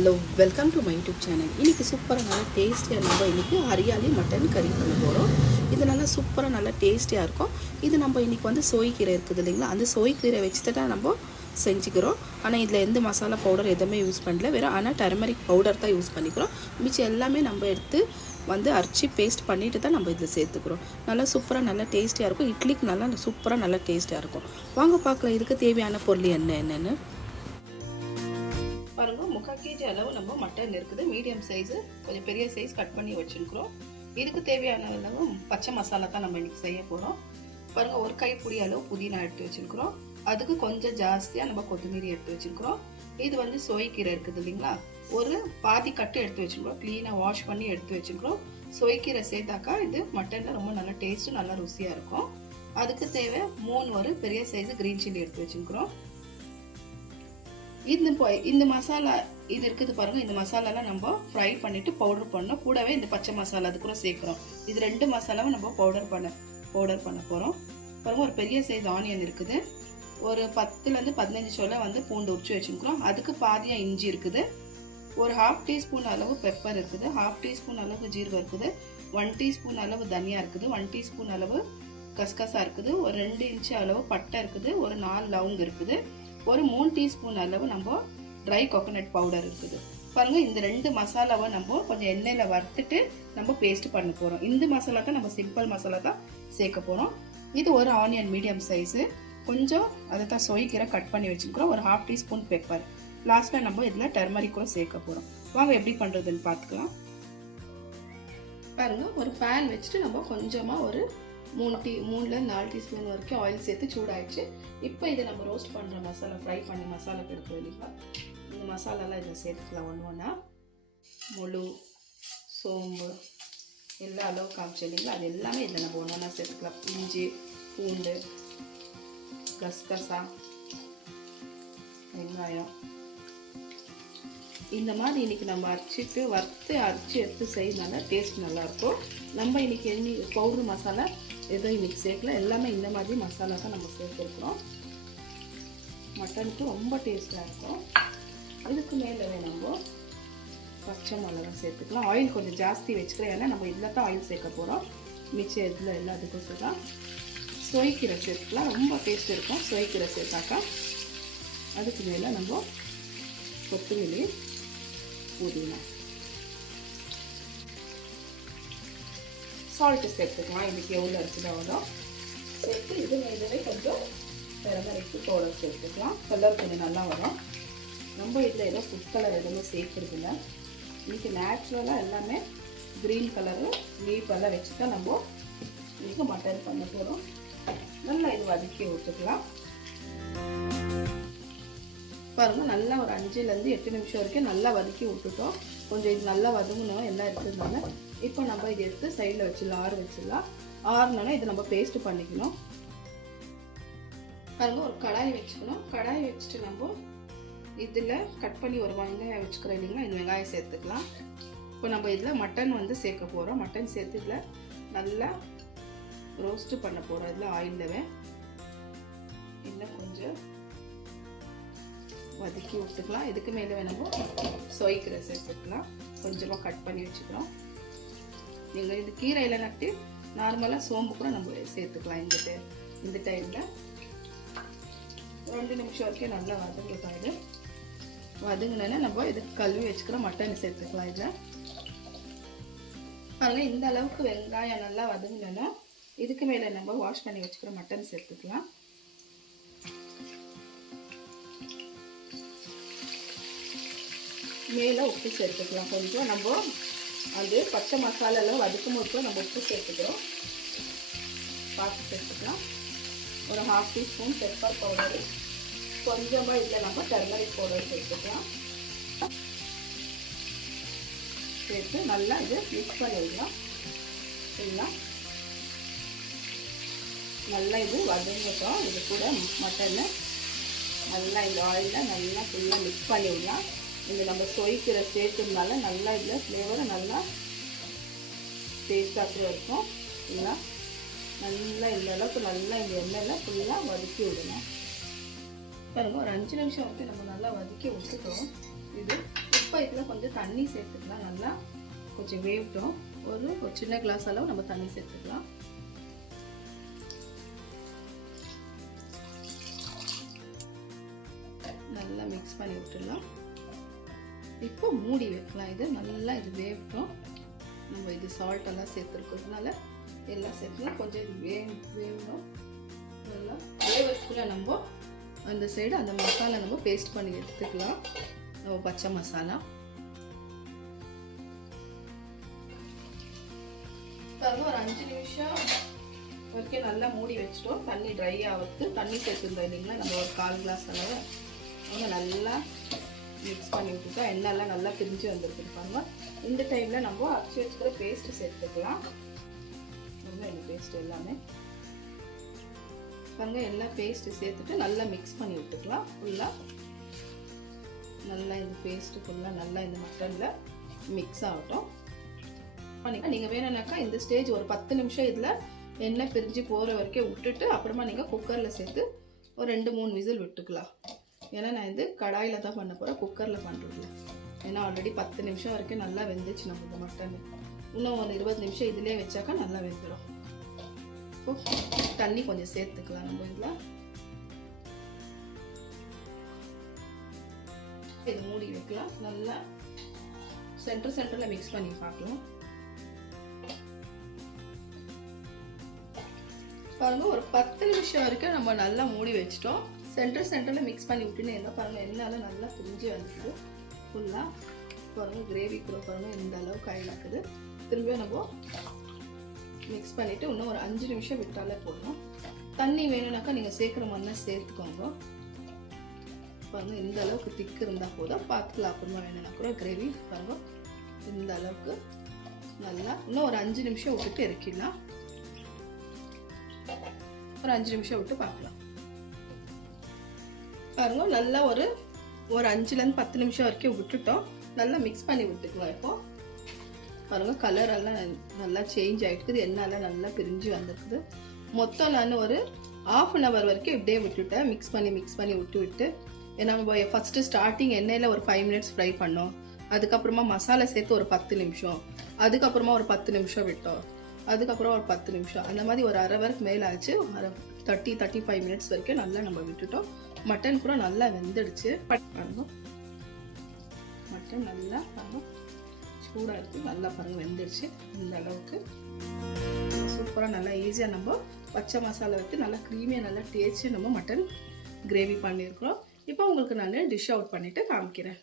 Hello welcome to my YouTube channel. இன்றைக்கி சூப்பராக நல்லா டேஸ்டியாக நம்ம இன்றைக்கி ஹரியாலி மட்டன் கறி பண்ண போகிறோம். இது நல்லா சூப்பராக நல்லா டேஸ்டியாக இருக்கும். இது நம்ம இன்றைக்கி வந்து சோய்க்கீரை இருக்குது இல்லைங்களா, அந்த சோய்க்கீரை வச்சுட்டு தான் நம்ம செஞ்சுக்கிறோம். ஆனால் இதில் எந்த மசாலா பவுடர் எதுவுமே யூஸ் பண்ணல, வெறும் ஆனால் டர்மரிக் பவுடர் தான் யூஸ் பண்ணிக்கிறோம். மிச்சம் எல்லாமே நம்ம எடுத்து வந்து அரைச்சி பேஸ்ட் பண்ணிவிட்டு தான் நம்ம இதில் சேர்த்துக்கிறோம். நல்லா சூப்பராக நல்லா டேஸ்டியாக இருக்கும். இட்லிக்கு நல்லா சூப்பராக நல்லா டேஸ்டியாக இருக்கும். வாங்க பார்க்கலாம் இதுக்கு தேவையான பொருள் என்னென்னு பாருங்க. 3/4 kg அளவு நம்ம மட்டன் இருக்குது. மீடியம் சைஸு, கொஞ்சம் பெரிய சைஸ் கட் பண்ணி வச்சுருக்கிறோம். இதுக்கு தேவையான அளவு பச்சை மசாலா தான் நம்ம இன்றைக்கி செய்ய போகிறோம். பாருங்கள், ஒரு கைப்பிடி அளவு புதினா எடுத்து வச்சுருக்கிறோம். அதுக்கு கொஞ்சம் ஜாஸ்தியாக நம்ம கொத்தமல்லி எடுத்து வச்சுருக்கிறோம். இது வந்து சோய்க்கீரை இருக்குது இல்லைங்களா, ஒரு பாதி கட்டு எடுத்து வச்சுருக்கிறோம். க்ளீனாக வாஷ் பண்ணி எடுத்து வச்சுருக்கிறோம். சோய்க்கீரை சேர்த்தாக்கா இது மட்டனில் ரொம்ப நல்லா டேஸ்ட்டு நல்லா ருசியாக இருக்கும். அதுக்கு தேவை 3 பெரிய சைஸு க்ரீன் சில்லி எடுத்து வச்சுருக்கிறோம். இந்த மசாலா இது இருக்குது பாருங்கள். இந்த மசாலாலாம் நம்ம ஃப்ரை பண்ணிவிட்டு பவுடர் பண்ணோம். கூடவே இந்த பச்சை மசாலா அது கூட சேர்க்குறோம். இது 2 மசாலாவும் நம்ம பவுடர் பண்ண போகிறோம். பாருங்கள், ஒரு பெரிய சைஸ் ஆனியன் இருக்குது. ஒரு 10 to 15 சொல்ல வந்து பூண்டு உரிச்சு வச்சுருக்கிறோம். அதுக்கு பாதியாக இஞ்சி இருக்குது. ஒரு 1/2 teaspoon அளவு பெப்பர் இருக்குது. 1/2 teaspoon அளவு ஜீரகம் இருக்குது. 1 teaspoon அளவு தனியா இருக்குது. 1 teaspoon அளவு கசகசா இருக்குது. ஒரு 2 இன்ச்சு அளவு பட்டை இருக்குது. ஒரு 4 லவங்க இருக்குது. ஒரு 3 teaspoon அளவு நம்ம ட்ரை கோகோனட் பவுடர் இருக்குது. பாருங்க, இந்த 2 மசாலாவை நம்ம கொஞ்சம் எண்ணெயில் வறுத்துட்டு நம்ம பேஸ்ட் பண்ண போகிறோம். இந்த மசாலா தான் நம்ம சிம்பிள் மசாலா தான் சேர்க்க போகிறோம். இது ஒரு ஆனியன் மீடியம் சைஸு, கொஞ்சம் அதை தான் சோய்க்கீரை கட் பண்ணி வச்சுருக்கிறோம். ஒரு 1/2 teaspoon பெப்பர். லாஸ்ட்டில் நம்ம இதில் டர்மரிக் கூட சேர்க்க போகிறோம். வாங்க எப்படி பண்ணுறதுன்னு பார்த்துக்கலாம். பாருங்கள், ஒரு பேன் வச்சுட்டு நம்ம கொஞ்சமாக ஒரு 3 to 4 teaspoon வரைக்கும் ஆயில் சேர்த்து சூடாயிடுச்சு. இப்போ இதை நம்ம ரோஸ்ட் பண்ணுற மசாலா, ஃப்ரை பண்ணி மசாலா எடுத்து இல்லைங்களா, இந்த மசாலாலாம் இதில் சேர்த்துக்கலாம். ஒன்றா முழு சோம்பு எல்லா அளவு காமிச்சு இல்லைங்களா, அது எல்லாமே இதில் நம்ம ஒன்றா சேர்த்துக்கலாம். இஞ்சி, பூண்டு, கசகசா, வெங்காயம், இந்த மாதிரி இன்றைக்கி நம்ம வறுத்து அரைச்சி எடுத்து செய்யறதுனால டேஸ்ட் நல்லாயிருக்கும். நம்ம இன்றைக்கி பவுடர் மசாலா எதுவும் இன்றைக்கி சேர்க்கல, எல்லாமே இந்த மாதிரி மசாலா தான் நம்ம சேர்த்துருக்குறோம். மட்டனுக்கு ரொம்ப டேஸ்ட்டாக இருக்கும். இதுக்கு மேலே நம்ம பச்சை மிளகா சேர்த்துக்கலாம். ஆயில் கொஞ்சம் ஜாஸ்தி வச்சுக்கிறேன், ஏன்னா நம்ம இதில் தான் ஆயில் சேர்க்க போகிறோம். மிச்சம் இதில் எல்லாத்துக்கும் சேர்த்தா சோய்க்கீரை சேர்த்துக்கலாம், ரொம்ப டேஸ்ட் இருக்கும் சோய்க்கீரை சேர்த்தாக்கா. அதுக்கு மேலே நம்ம கொத்தமல்லி, புதினா, சால்ட்டு சேர்த்துக்கலாம். இதுக்கு எவ்வளோ அரிசிதான் வரும் சேர்த்து இதுவே கொஞ்சம் டர்மரிக் பவுடர் சேர்த்துக்கலாம். கலர் கொஞ்சம் நல்லா வரும். நம்ம இதில் ஏதோ ஃபுட் கலர் எதுவுமே சேர்க்குறதில்ல. இன்றைக்கி நேச்சுரலாக எல்லாமே க்ரீன் கலரு லீஃப் எல்லாம் வச்சு தான் நம்ம இன்றைக்கி மட்டன் பண்ண போகிறோம். நல்லா இது வதக்கி விட்டுக்கலாம். பாருங்கள், நல்லா ஒரு 5 to 8 நிமிஷம் வரைக்கும் நல்லா வதக்கி விட்டுட்டோம். கொஞ்சம் இது நல்லா வதங்கணும் எல்லாம் இருக்கிறதுனால. இப்போ நம்ம இதை எடுத்து சைடில் வச்சிடலாம், வச்சிடலாம். ஆறுனோன்னா இதை நம்ம பேஸ்ட் பண்ணிக்கணும். பாருங்கள், ஒரு கடாய் வச்சுக்கணும். கடாய் வச்சுட்டு நம்ம இதில் கட் பண்ணி ஒரு வெங்காயம் வச்சுக்கிறோம் இல்லைங்களா, இந்த வெங்காயம் சேர்த்துக்கலாம். இப்போ நம்ம இதில் மட்டன் வந்து சேர்க்க போகிறோம். மட்டன் சேர்த்து இதில் நல்லா ரோஸ்ட்டு பண்ண போகிறோம். இதில் ஆயிலவே இன்னும் கொஞ்சம் வதக்கி விட்டுக்கலாம். இதுக்கு மேலே வேணுமோ சோய்க்கீரை சேர்த்துக்கலாம். கொஞ்சமாக கட் பண்ணி வச்சுக்கிறோம். நீங்கள் இது கீரையில் நட்டு நார்மலாக சோம்பு கூட நம்ம சேர்த்துக்கலாம். இந்த டைமில் 2 நிமிஷம் வரைக்கும் நல்லா வதங்கலாம். இது வதங்கினோன்னா நம்ம இதுக்கு கழுவி வச்சுக்கிற மட்டன் சேர்த்துக்கலாம். இதில் அதனால் இந்த அளவுக்கு வெங்காயம் நல்லா வதங்கினோன்னா இதுக்கு மேலே நம்ம வாஷ் பண்ணி வச்சுக்கிற மட்டன் சேர்த்துக்கலாம். மேலே உப்பு சேர்த்துக்கலாம். கொஞ்சம் நம்ம அது பச்சை மசாலாலாம் வதக்கும் போது நம்ம உப்பு சேர்த்துக்கிறோம், பார்த்து சேர்த்துக்கலாம். ஒரு 1/2 teaspoon பெப்பர் பவுடரு, கொஞ்சமாக இதில் நம்ம டர்மரிக் பவுடர் சேர்த்துக்கலாம். சேர்த்து நல்லா இது மிக்ஸ் பண்ணிடலாம். ஃபுல்லாக நல்லா இது வதங்கட்டும். இது கூட மட்டனை நல்லா இந்த ஆயிலில் நல்லா ஃபுல்லாக மிக்ஸ் பண்ணிவிடலாம். இந்த நம்ம சோய்க்கீரை சேர்த்துனால நல்லா இதில் ஃப்ளேவரை நல்லா டேஸ்டாக இருக்கும். ஃபுல்லாக நல்லா இந்த அளவுக்கு நல்லா இந்த எண்ணெயில் ஃபுல்லாக வதக்கி விடணும். பாருங்கள், ஒரு 5 நிமிஷம் வரைக்கும் நம்ம நல்லா வதக்கி விட்டுட்டோம். இது இப்போ இதில் கொஞ்சம் தண்ணி சேர்த்துக்கலாம். நல்லா கொஞ்சம் வேகட்டும். ஒரு சின்ன கிளாஸ் அளவு நம்ம தண்ணி சேர்த்துக்கலாம். நல்லா மிக்ஸ் பண்ணி விட்டுடலாம். இப்போ மூடி வைக்கலாம். இது நல்லா இது வேகட்டும். நம்ம இது சால்ட் எல்லாம் சேர்த்துருக்கிறதுனால எல்லாம் சேர்த்துலாம் கொஞ்சம் இது வேகணும். நல்லா வேவதுக்குள்ள நம்ம அந்த சைடு அந்த மசாலா நம்ம பேஸ்ட் பண்ணி எடுத்துக்கலாம். நம்ம பச்சை மசாலா பாருங்க ஒரு 5 நிமிஷம் வரைக்கும் நல்லா மூடி வச்சிட்டோம். தண்ணி ட்ரை ஆகுது. தண்ணி சேர்த்துருந்தோம் இல்லைங்களா, நம்ம ஒரு 1/4 கிளாஸ் அளவு நல்லா மிக்ஸ் பண்ணி விட்டுட்டா எண்ணெய்லாம் நல்லா பிரிஞ்சு வந்துருக்கு பாருங்க. இந்த டைமில் நம்ம அரைச்சி வச்சுக்கிற பேஸ்ட்டு சேர்த்துக்கலாம். எண்ணெய் பேஸ்ட் எல்லாமே பாருங்க எல்லாம் பேஸ்ட்டு சேர்த்துட்டு நல்லா மிக்ஸ் பண்ணி விட்டுக்கலாம். ஃபுல்லாக நல்லா இந்த பேஸ்ட்டு ஃபுல்லாக நல்லா இந்த மட்டனில் மிக்ஸ் ஆகட்டும். நீங்கள் வேணும்னாக்கா இந்த ஸ்டேஜ் ஒரு 10 நிமிஷம் இதில் எண்ணெய் பிரிஞ்சு போகிற வரைக்கும் விட்டுட்டு அப்புறமா நீங்கள் குக்கரில் சேர்த்து ஒரு 2-3 விசில் விட்டுக்கலாம். ஏன்னா நான் இது கடாயில் தான் பண்ண போகிறேன், குக்கரில் பண்ணுறதில்ல. ஏன்னா ஆல்ரெடி 10 நிமிஷம் வரைக்கும் நல்லா வெந்துச்சு நம்மளுக்கு மட்டன். இன்னும் ஒரு 20 நிமிஷம் இதிலே வச்சாக்கா நல்லா வெந்துடும். தண்ணி கொஞ்சம் சேர்த்துக்கலாம் நம்ம இதில். இது மூடி வைக்கலாம். நல்லா சென்டரில் மிக்ஸ் பண்ணி பார்க்கலாம். பாருங்க ஒரு 10 நிமிஷம் வரைக்கும் நம்ம நல்லா மூடி வச்சிட்டோம். சென்டரில் மிக்ஸ் பண்ணி விட்டுன்னு என்ன பாருங்க எண்ணெயில் நல்லா பிரிஞ்சு வந்துடுது ஃபுல்லாக. பாருங்க கிரேவி கூட பாருங்க இந்த அளவுக்கு ஆயிடுக்குது. திரும்பியும் நம்ம மிக்ஸ் பண்ணிவிட்டு இன்னும் ஒரு 5 நிமிஷம் விட்டாலே போடணும். தண்ணி வேணும்னாக்கா நீங்கள் சேர்க்குற மாதிரி சேர்த்துக்கோங்க. பாருங்க இந்த அளவுக்கு திக்கு இருந்தால் போதும். பார்த்துக்கலாம் அப்புறமா வேணும்னா கூட கிரேவி. பாருங்க இந்த அளவுக்கு நல்லா இன்னும் ஒரு 5 நிமிஷம் விட்டுட்டு இறக்கிடலாம். ஒரு 5 நிமிஷம் விட்டு பார்க்கலாம். பாருங்க நல்லா ஒரு 5லேருந்து 10 நிமிஷம் வரைக்கும் விட்டுட்டோம். நல்லா மிக்ஸ் பண்ணி விட்டுக்கலாம். இப்போ பாருங்க கலர் எல்லாம் நல்லா சேஞ்ச் ஆகிடுக்குது. எண்ணெயெல்லாம் நல்லா பிரிஞ்சு வந்துருக்குது. மொத்தம் நான் ஒரு 1/2 hour வரைக்கும் இப்படியே விட்டுட்டேன். மிக்ஸ் பண்ணி விட்டு ஏன்னா நம்ம ஃபஸ்ட்டு ஸ்டார்டிங் எண்ணெயில் ஒரு 5 minutes ஃப்ரை பண்ணோம். அதுக்கப்புறமா மசாலா சேர்த்து ஒரு 10 நிமிஷம், அதுக்கப்புறமா ஒரு 10 நிமிஷம் விட்டோம், அதுக்கப்புறம் ஒரு 10 நிமிஷம், அந்த மாதிரி ஒரு 1/2 hour மேலே ஆச்சு. 30-35 minutes வரைக்கும் நல்லா நம்ம விட்டுட்டோம். மட்டன் கூட நல்லா வெந்துடுச்சு. பாருங்க மட்டன் நல்லா பாருங்க சூடாக இருக்குது. நல்லா பாருங்க வெந்துடுச்சு. இந்த அளவுக்கு சூப்பராக நல்லா ஈஸியாக நம்ம பச்சை மசாலா வைத்து நல்லா க்ரீமியாக நல்லா தேய்ச்சி நம்ம மட்டன் கிரேவி பண்ணியிருக்கிறோம். இப்போ உங்களுக்கு நான் டிஷ் அவுட் பண்ணிவிட்டு காமிக்கிறேன்.